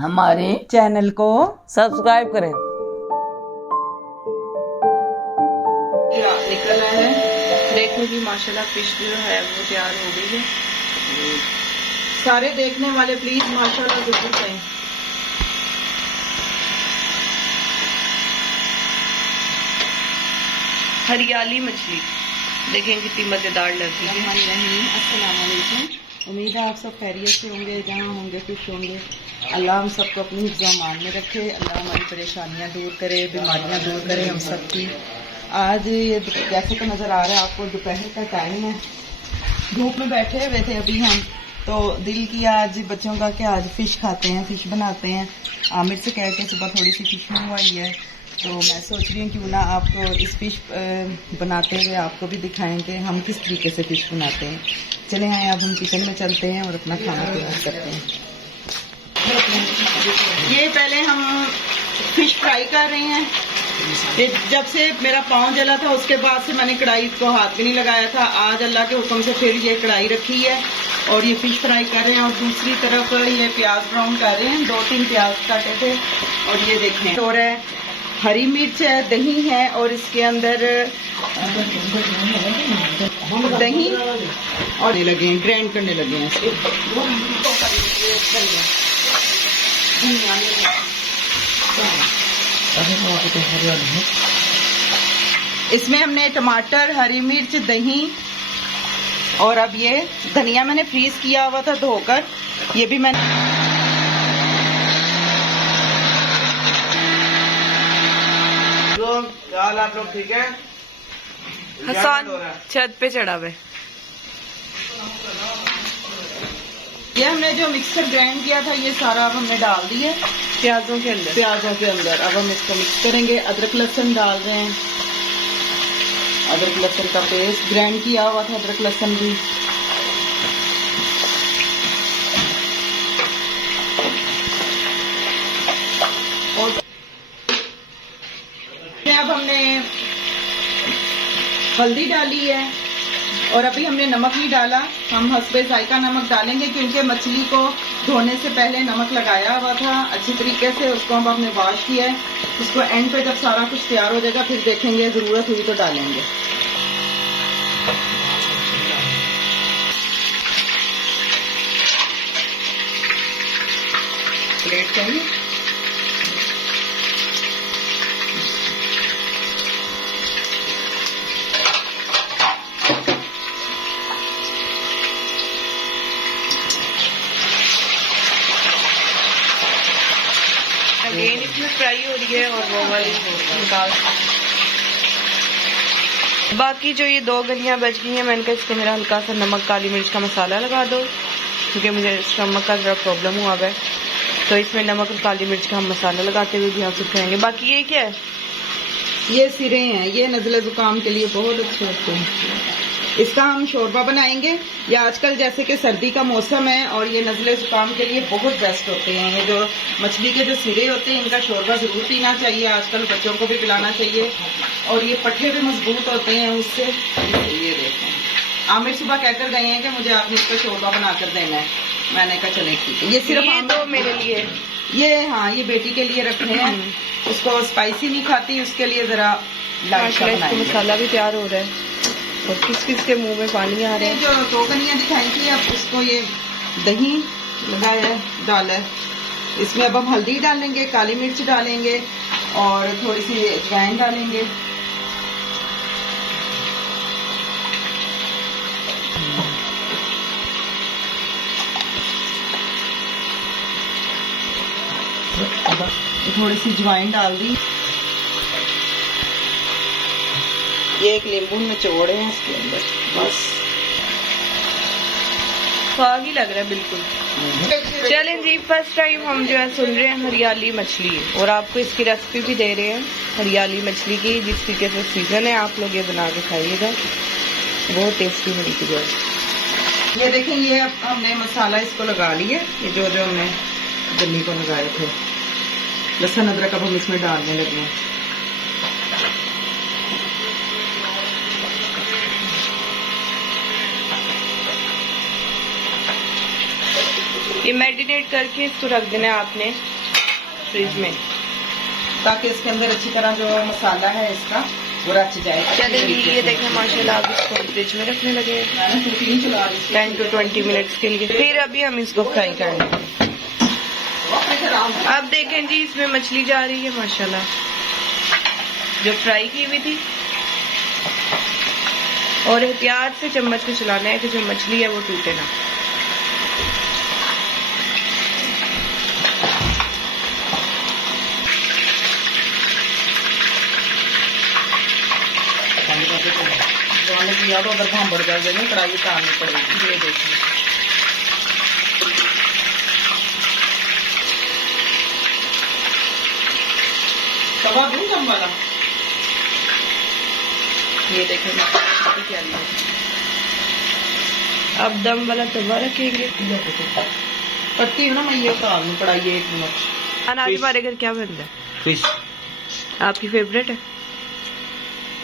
हमारे चैनल को सब्सक्राइब करें। निकल आया है, देखो जी माशाल्लाह फिश जो है वो तैयार हो गई है। सारे देखने वाले प्लीज माशाल्लाह जरूर करें। हरियाली मछली देखें कितनी मजेदार लगती है। अस्सलाम वालेकुम, उम्मीद है आप सब खैरियत से होंगे, जहाँ होंगे खुश होंगे। अल्लाह हम सबको अपनी हिफ्ज़ अमान में रखे, अल्लाह हमारी परेशानियाँ दूर करे, बीमारियाँ दूर करे हम सब की। आज ये जैसे तो नज़र आ रहा है आपको दोपहर का टाइम है, धूप में बैठे हुए थे अभी हम, तो दिल किया आज बच्चों का कि आज फ़िश खाते हैं, फ़िश बनाते हैं। आमिर से कह के सुबह थोड़ी सी फ़िश मंगवाई है, तो मैं सोच रही हूँ क्यों ना आपको इस फ़िश बनाते हुए आपको भी दिखाएं कि हम किस तरीके से फ़िश बनाते हैं। चले आए अब हम किचन में चलते हैं और अपना खाना तैयार करते हैं। ये पहले हम फ़िश फ्राई कर रहे हैं। जब से मेरा पाँव जला था उसके बाद से मैंने कढ़ाई को हाथ भी नहीं लगाया था। आज अल्लाह के हुक्म से फिर ये कढ़ाई रखी है और ये फ़िश फ्राई कर रहे हैं, और दूसरी तरफ ये प्याज ब्राउन कर रहे हैं। 2-3 प्याज काटे थे और ये देखें और है हरी मिर्च है, दही है, और इसके अंदर दही और लगे ग्राइंड करने लगे हैं इसको। इसमें हमने टमाटर, हरी मिर्च, दही और अब ये धनिया मैंने फ्रीज किया हुआ था धोकर, ये भी मैंने। हाल आप लोग ठीक है? हसन छत पे चढ़ा हुआ। ये हमने जो मिक्सर ग्राइंड किया था ये सारा अब हमने डाल दिया प्याजों के अंदर। अब हम इसको मिक्स करेंगे। अदरक लहसुन डाल रहे हैं, अदरक लहसुन का पेस्ट ग्राइंड किया हुआ था, अदरक लहसुन भी। और अब हमने हल्दी डाली है और अभी हमने नमक नहीं डाला, हम हस्बे जायका नमक डालेंगे क्योंकि मछली को धोने से पहले नमक लगाया हुआ था अच्छी तरीके से, उसको हम हमने वॉश किया है। उसको एंड पे जब सारा कुछ तैयार हो जाएगा फिर देखेंगे, जरूरत हुई तो डालेंगे। प्लेट चाहिए? अगेन इसमें फ्राई हो रही है और वो वाली निकाल। बाकी जो ये 2 गलियां बच गई हैं, मैंने कहा इसको मेरा हल्का सा नमक काली मिर्च का मसाला लगा दो क्योंकि मुझे स्टमक का जरा प्रॉब्लम हुआ है, तो इसमें नमक और काली मिर्च का हम मसाला लगाते हुए भी आप खाएंगे। बाकी ये क्या है? ये सिरे हैं, ये नज़ले ज़ुकाम के लिए बहुत अच्छे होते हैं। इसका हम शोरबा बनाएंगे। ये आजकल जैसे कि सर्दी का मौसम है और ये नज़ले ज़ुकाम के लिए बहुत बेस्ट होते हैं। ये जो मछली के जो सिरे होते हैं इनका शोरबा ज़रूर पीना चाहिए, आजकल बच्चों को भी पिलाना चाहिए। और ये पट्ठे भी मजबूत होते हैं उससे। ये देखें आमिर सुबह कहकर गए हैं कि मुझे आपने इसका शोरबा बनाकर देना है, मैंने कहा चले ठीक है। ये सिर्फ तो मेरे लिए, ये हाँ ये बेटी के लिए रखे हैं, उसको स्पाइसी नहीं खाती, उसके लिए जरा लाइट मसाला भी तैयार हो रहा है और किस किस के मुंह में पानी आ रहा है। जो 2 गलियां दिखाई थी अब उसको ये दही लगाया है, डाला है। इसमें अब हम हल्दी डालेंगे, काली मिर्च डालेंगे और थोड़ी सी अजवाइन डालेंगे। थोड़ी सी अजवाइन डाल दी। ये एक नींबू निचोड़े हैं इसके अंदर, बस स्वाद ही लग रहा है बिल्कुल। चलें जी, फर्स्ट टाइम हम जो है सुन रहे हैं हरियाली मछली, और आपको इसकी रेसिपी भी दे रहे हैं हरियाली मछली की। जिस तरीके से सीजन है आप लोग ये बना के खाइएगा, बहुत टेस्टी बनती है। ये देखें ये अब हमने मसाला इसको लगा लिया, ये जो जो हमने गन्नी को लगाए थे। लहसुन अदरक अब हम इसमें डालने लगे हैं। ये मैरिनेट करके इसको रख देना है आपने फ्रिज में, ताकि इसके अंदर अच्छी तरह जो मसाला है इसका वो रच जाए। चलिए ये देखें माशाल्लाह, आप इसको फ्रिज में रखने लगे 10 to 20 मिनट्स के लिए। फिर अभी हम इसको फ्राई करेंगे। अब देखें जी इसमें मछली जा रही है माशाल्लाह, जो फ्राई की हुई थी। और एहतियात से चम्मच को चलाना है कि जो मछली है वो टूटे ना। या तो अगर हम बढ़ जाएंगे कढ़ाई उतारनी पड़ेगी। ये देखिए तवा दूं दम वाला। ये देखें क्या लिया। अब दम वाला तवा रखेंगे। पत्ती हूँ ना मैं ये उतार लूँ कढ़ाई 1 मिनट। आज हमारे घर क्या बन रहा है? फिश। आपकी फेवरेट है?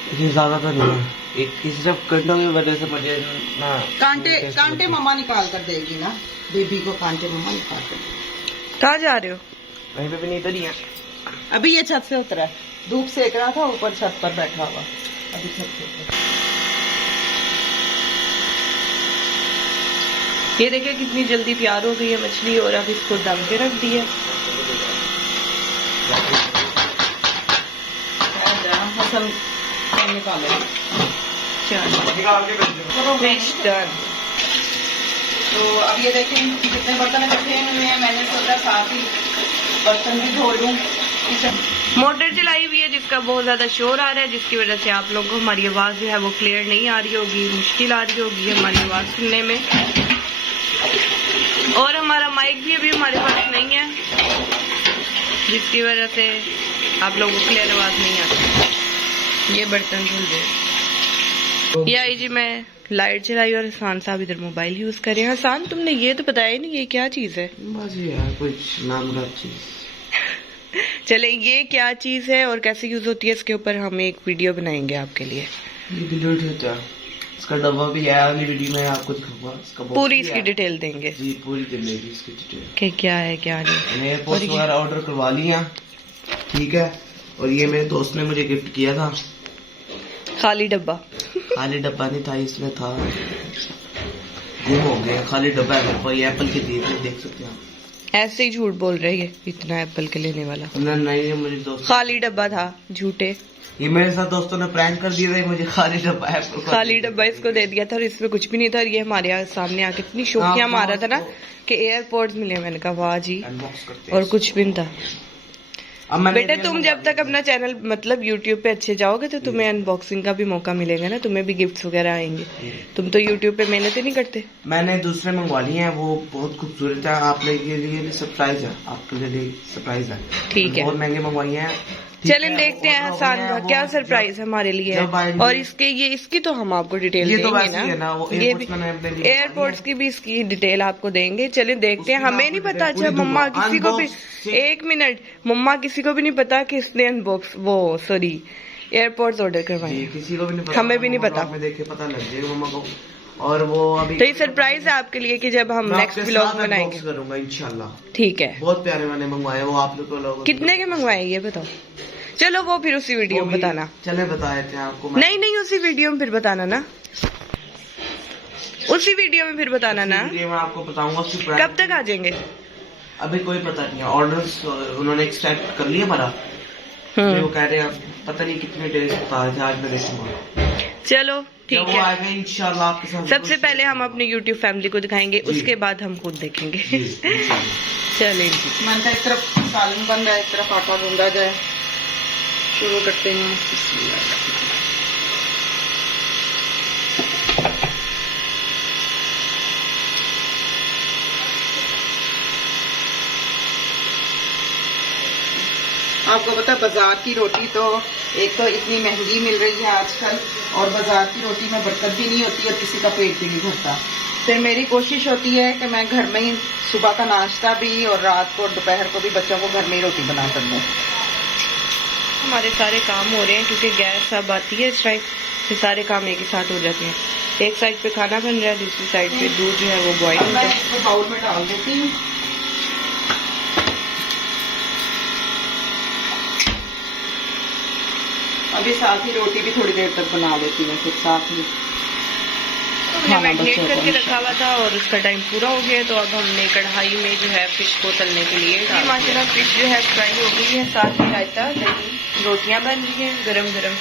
इतनी ज्यादा तो नहीं है, एक सिर्फ कंटों की वजह से मुझे ना कांटे मम्मा निकाल कर देगी ना, बेबी को कांटे मम्मा निकाल कर देगी। कहाँ जा रहे हो? वहीं पे भी नहीं तो नहीं है। अभी ये छत से उतरा है, धूप सेक रहा था, ऊपर छत पर बैठा हुआ, अभी छत से उतरा। ये देखिए कितनी जल्दी तैयार हो गई है मछली, और अब इसको दम पे रख दिया। हसन निकालो। Fish done. तो अब ये देखें कितने बर्तन इकट्ठे हुए हैं, मैंने सोचा साथ ही बर्तन भी धो लूं। मोटर चलाई हुई है जिसका बहुत ज्यादा शोर आ रहा है, जिसकी वजह से आप लोगों को हमारी आवाज जो है वो क्लियर नहीं आ रही होगी, मुश्किल आ रही होगी हमारी आवाज सुनने में। और हमारा माइक भी अभी हमारे पास नहीं है, जिसकी वजह से आप लोगों को क्लियर आवाज नहीं आती। ये बर्तन धुल गए। ये आई जी, मैं लाइट चलाई और हसान साहब इधर मोबाइल यूज कर रहे हैं। हसान तुमने ये तो बताया नहीं, ये क्या चीज है? बस यार कुछ नाम का चीज। चले ये क्या चीज है और कैसे यूज होती है, इसके ऊपर हम एक वीडियो बनाएंगे आपके लिए। ये डिलीट होता है, इसका डब्बा भी है, अगली वीडियो में आपको दिखाऊंगा। इसका पूरी इसकी डिटेल देंगे जी, पूरी डिटेल इसकी डिटेल कि क्या है क्या नहीं। मैंने पोस्ट वगैरह ऑर्डर करवा लिया, ठीक है। और ये मेरे दोस्त ने मुझे गिफ्ट किया था, खाली डब्बा। खाली डब्बा नहीं था, इसमें था, गुम हो गया। खाली डब्बा है मेरे पास, ये एप्पल के देख सकते हैं आप। ऐसे ही झूठ बोल रहे हैं, इतना एप्पल के लेने वाला नहीं, मुझे दोस्त खाली डब्बा था, झूठे। ये मेरे साथ दोस्तों ने प्रैंक कर दिया था, मुझे खाली डब्बा एप्पल खाली डब्बा इसको दे दिया था और इसमें कुछ भी नहीं था। और ये हमारे यहाँ सामने आके इतनी शोकियां मार रहा था ना कि एयरपोर्ट्स मिले। मैंने कहा वाह जी, और कुछ भी नहीं था। बेटा तुम जब तक अपना चैनल मतलब यूट्यूब पे अच्छे जाओगे तो तुम्हें अनबॉक्सिंग का भी मौका मिलेगा ना, तुम्हें भी गिफ्ट्स वगैरह आएंगे। तुम तो यूट्यूब पे मेहनत ही नहीं करते। मैंने दूसरे मंगवा लिए हैं, वो बहुत खूबसूरत है। आप लोगों के लिए सरप्राइज है, आपके लिए सरप्राइज है। ठीक है, बहुत महंगे मंगवाई हैं। चलें देखते हैं हसान का क्या सरप्राइज हमारे लिए है। और इसकी तो हम आपको डिटेल देंगे ना, ये भी एयरपोर्ट्स की भी इसकी डिटेल आपको देंगे। चलें देखते हैं, हमें नहीं पता। अच्छा मम्मा किसी को भी, 1 मिनट, मम्मा किसी को भी नहीं पता कि इसने एयरपोर्ट्स ऑर्डर करवाए, किसी को भी नहीं पता, हमें भी नहीं पता। देख के पता लग जाएगा मम्मा को। और वो अभी तो ये सरप्राइज है आपके लिए कि जब हम नेक्स्ट व्लॉग बनाएंगे करूंगा इंशाल्लाह। ठीक है, बहुत प्यारे मैंने मंगवाए, वो आप लोग कितने के मंगवाए ये बताओ। चलो वो फिर उसी वीडियो में बताना। चले बताए थे आपको। नहीं उसी वीडियो में फिर बताना ना, उसी वीडियो में फिर बताना ना। मैं आपको बताऊंगा। कब तक आ जाएंगे अभी कोई पता नहीं है, ऑर्डर्स उन्होंने एक्सपेक्ट कर लिया हमारा। वो कह रहे हैं पता नहीं कितने डेज बता रहे थे, आज मैं देखूंगा। चलो ठीक है, इंशाल्लाह आपके साथ। सबसे पहले हम अपने यूट्यूब फैमिली को दिखाएंगे, उसके बाद हम खुद देखेंगे। चलें जी, मन का एक तरफ सालन बन रहा है, एक तरफ आटा गूंदा जाए। शुरू करते हैं। आपको पता है बाजार की रोटी तो एक तो इतनी महंगी मिल रही है आजकल, और बाजार की रोटी में बरकत भी नहीं होती और किसी का पेट भी नहीं भरता। फिर मेरी कोशिश होती है कि मैं घर में ही सुबह का नाश्ता भी और रात को और दोपहर को भी बच्चों को घर में ही रोटी बना कर दूँ। हमारे सारे काम हो रहे हैं क्योंकि गैस अब आती है इस टाइम, फिर सारे काम एक ही साथ हो जाते हैं। एक साइड पे खाना बन रहा है, दूसरी साइड पे दूध जो है वो बॉईल हो रहा है। इसको बाउल में डाल देती हूँ अभी साथ ही रोटी भी थोड़ी देर तक बना लेती हूँ, फिर साथ ही हमने मैरिनेट करके रखा हुआ था और उसका टाइम पूरा हो गया, तो अब हमने कढ़ाई में जो है फिश को तलने के लिए माशाल्लाह फिश जो है फ्राई हो गई है, साथ ही रायता दही रोटियां बन रही हैं गरम गरम।